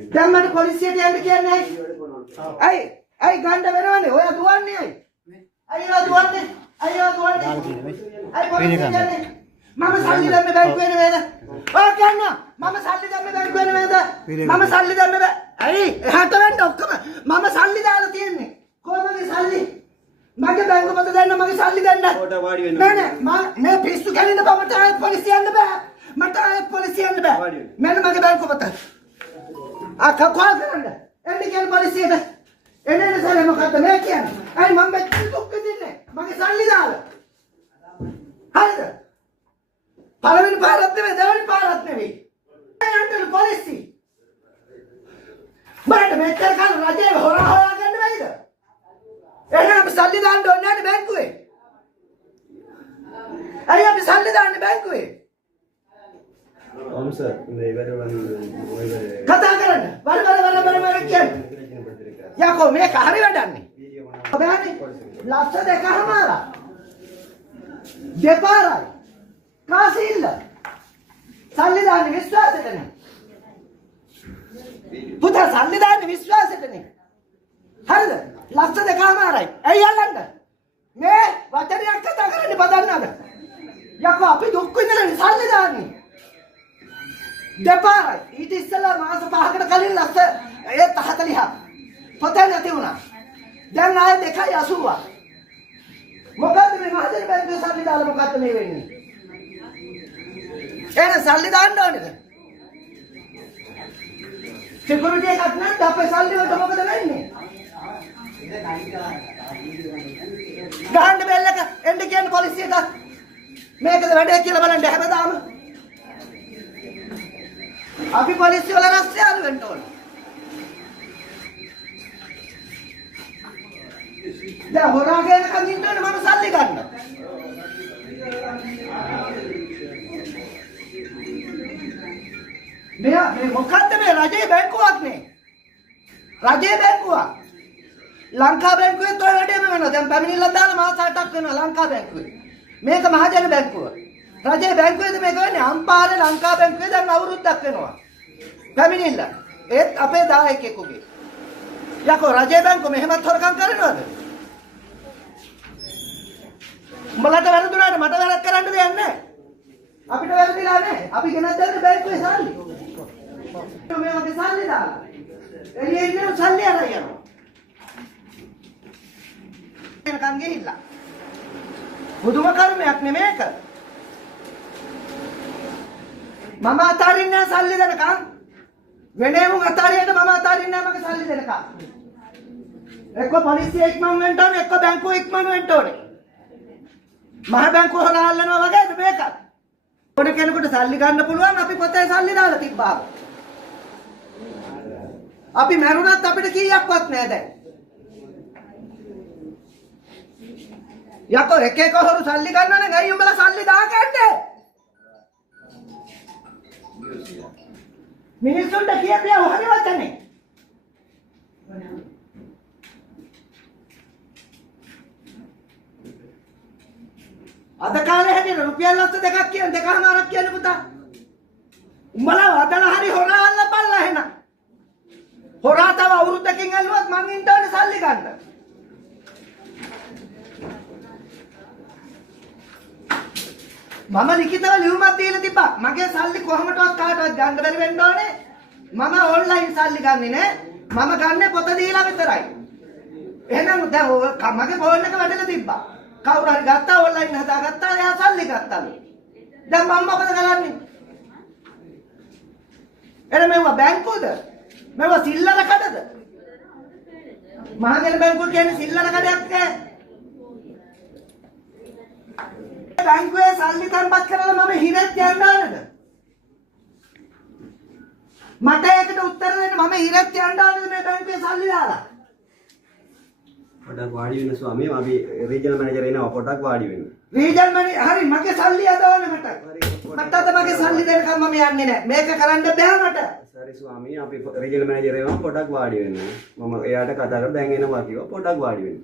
දැන් මට පොලිසියට යන්න කියන්නේ ඇයි? ඇයි ගන්න වෙනවනේ? ඔයා දුවන්නේ ඇයි? අයියෝ දුවන්නේ. අයියෝ දුවන්නේ. ඇයි පොලිසියට යන්නේ? මම සල්ලි දැම්මේ බැංකුවේ නෙමෙයිද? ඔය කියන්න. මම සල්ලි දැම්මේ බැංකුවේ නෙමෙයිද? මම සල්ලි දැම්මේ ඇයි? එහාට වෙන්න ඔක්කොම මම සල්ලි දාලා තියෙන්නේ. කොහමද සල්ලි? මගේ බැංකු පොත දෙන්න මගේ සල්ලි දෙන්න. කොට වාඩි වෙන්න. නෑ මේ පිස්සු කැලින්න බෑ මට ආයෙත් පොලිසිය යන්න බෑ. මට ආයෙත් පොලිසිය යන්න බෑ. මෙන්න මගේ බැංකු පොත. කෝල් කරන්න. එන්න කියන පොලිසියට. එන්නේ සල්ලි මොකද්ද මේ කියන්නේ? අයි මම මෙච්චර දුක් විඳින්නේ. මගේ සල්ලි දාලා. හරිද? පළවෙනි පාරත් නෙවෙයි දෙවෙනි පාරත් නෙවෙයි. යන්න පොලිසිය. මට මෙච්චර කාල රජේ හොයාගන්න බැයිද? එහෙනම් සල්ලි දාන්න ඕනේ නැහැ බැංකුවේ. අයියා අපි සල්ලි දාන්නේ බැංකුවේ. සර් මේ වැඩ කතා කරන්න. වර කියන්නේ. යකෝ මේක හරි වැඩන්නේ. ඔබනේ ලක්ෂ දෙකමාරක්. දෙපාරයි. කාසිල්ල. සල්ලි දාන්නේ විශ්වාසෙට නේ. පුතා සල්ලි දාන්නේ විශ්වාසෙට නේ. හරිද? ලක්ෂ දෙකමාරයි. ඇයි අල්ලන්න? මේ වචනයක් කතා කරන්න බදන්නද? යකෝ අපි දුක් විඳලා සල්ලි දාන්නේ. දෙපාරයි. ඊට ඉස්සෙල්ලා මාස 5කට කලින් ලක්ෂ 40ක්. පොතේ නැති වුණා. දැන් ආයේ 2.80ක්. මොකද මේ මහජන බැංකුවේ සල්ලි දාලා මොකක්ද මේ වෙන්නේ? එහෙනම් සල්ලි දාන්න ඕනේද? සිකියුරිටි එකක් නැත්නම් අපේ සල්ලි වලට මොකද වෙන්නේ? ගහන්න බෙල්ල එක එන්න කියන පොලිසියට මේකද වැඩේ කියලා බලන්න හැමදාම අපි පොලිසිය වල රස්තියාදු වෙන්න ඕනේ. දැන් හොරාගෙන කන් ඉන්න ඕනේ මම සල්ලි ගන්න. මේ මොකද්ද මේ රජයේ බැංකුවක් නේ? රජයේ බැංකුවක්. ලංකා බැංකුවේ toy වැඩේම වෙනවා. දැන් පැමිණිල්ලක් දාලා මාස 8ක් වෙනවා ලංකා බැංකුවේ. මේක මහජන බැංකුව. රජයේ බැංකුවේද මේක වෙන්නේ? අම්පාරේ ලංකා බැංකුවේ දැන් අවුරුද්දක් වෙනවා. පැමිණිල්ල. ඒත් අපේ දායකයෙකුගේ. යකෝ රජයේ බැංකුව මෙහෙමත් හොරකම් කරනවද? උඹලට වැරදුනාට මට වැරද්ද කරන්න දෙයක් නැහැ. අපිට වැරදිලා නැහැ. අපි ගෙනත් දෙන්නේ බැංකුවේ සල්ලි. මේ වගේ සල්ලි දාලා. එළියේ ඉන්න සල්ලි අරන් යනවා. එනකන් ගිහිල්ලා. බුදුම කර්මයක් නෙමේක. මම අතාරින්නේ සල්ලි දෙනකන්. වෙනේම අතාරියට මම අතාරින්නේ මගේ සල්ලි දෙනකන්. එක්ක පොලිසිය ඉක්මන් වෙන්න ඕනේ, එක්ක බැංකුව ඉක්මන් වෙන්න ඕනේ. මහ බැංකුව හොරාල්ලනවා වගේද මේකත්? ඕන කෙනෙකුට සල්ලි ගන්න පුළුවන් අපි පොතේ සල්ලි දාලා තිබ්බා. අපි මැරුණත් අපිට කීයක්වත් නෑ දැන්. යකෝ එක එක හොරු සල්ලි ගන්නවා නම් ඇයි උඹලා සල්ලි දාගන්නේ? මිනිස්සුන්ට කියපියා හරි වචනේ. අද කාලේ හැදෙන රුපියල් ලක්ෂ දෙකක් කියන දෙකමාරක් කියන්නේ පුතා. උඹලා වදලා හරි හොරා අල්ලපල්ලා එහෙනම්. හොරා තව අවුරුද්දකින් ඇල්ලුවත් මං ඉන්න ඕනේ සල්ලි ගන්න. මම ලිඛිතව ලියුමක් දීලා තිබ්බා. මගේ සල්ලි කොහොමදවත් කාටවත් ගන්න බැරි වෙන්න ඕනේ. මම ඔන්ලයින් සල්ලි ගන්නෙ නෑ. මම ගන්නෙ පොත දීලා විතරයි. එහෙනම් දැන් මගේ ෆෝන් එක වැටලා තිබ්බා. කවුරු හරි ගත්තා ඔන්ලයින් හදාගත්තා එයා සල්ලි ගත්තා. දැන් මම මොකද කරන්නේ? එළ මේවා බැංකුවද? මේවා සිල්ලර කඩද? මහජන බැංකුව කියන්නේ සිල්ලර කඩයක් නෑ. බැංකුවේ සල්ලි තැන්පත් කරලා මම හිරෙත් යන්න ඕනද? මට ඒකට උත්තර දෙන්න මම හිරෙත් යන්න ඕනද මේ බැංකුවේ සල්ලි දාලා? පොඩක් වාඩි වෙන්න ස්වාමී අපි රීජනල් මැනේජර් එනවා පොඩක් වාඩි වෙන්න. රීජනල් මැනේජර් හරි මගේ සල්ලි අද ඕනේ මට. මට අද මගේ සල්ලි දෙනකම් මම යන්නේ නැහැ. මේක කරන්න බෑ මට. සරි ස්වාමී අපි රීජනල් මැනේජර් එනවා පොඩක් වාඩි වෙන්න. මම එයාට කතා කරලා දැන් එනවා කිව්වා පොඩක් වාඩි වෙන්න.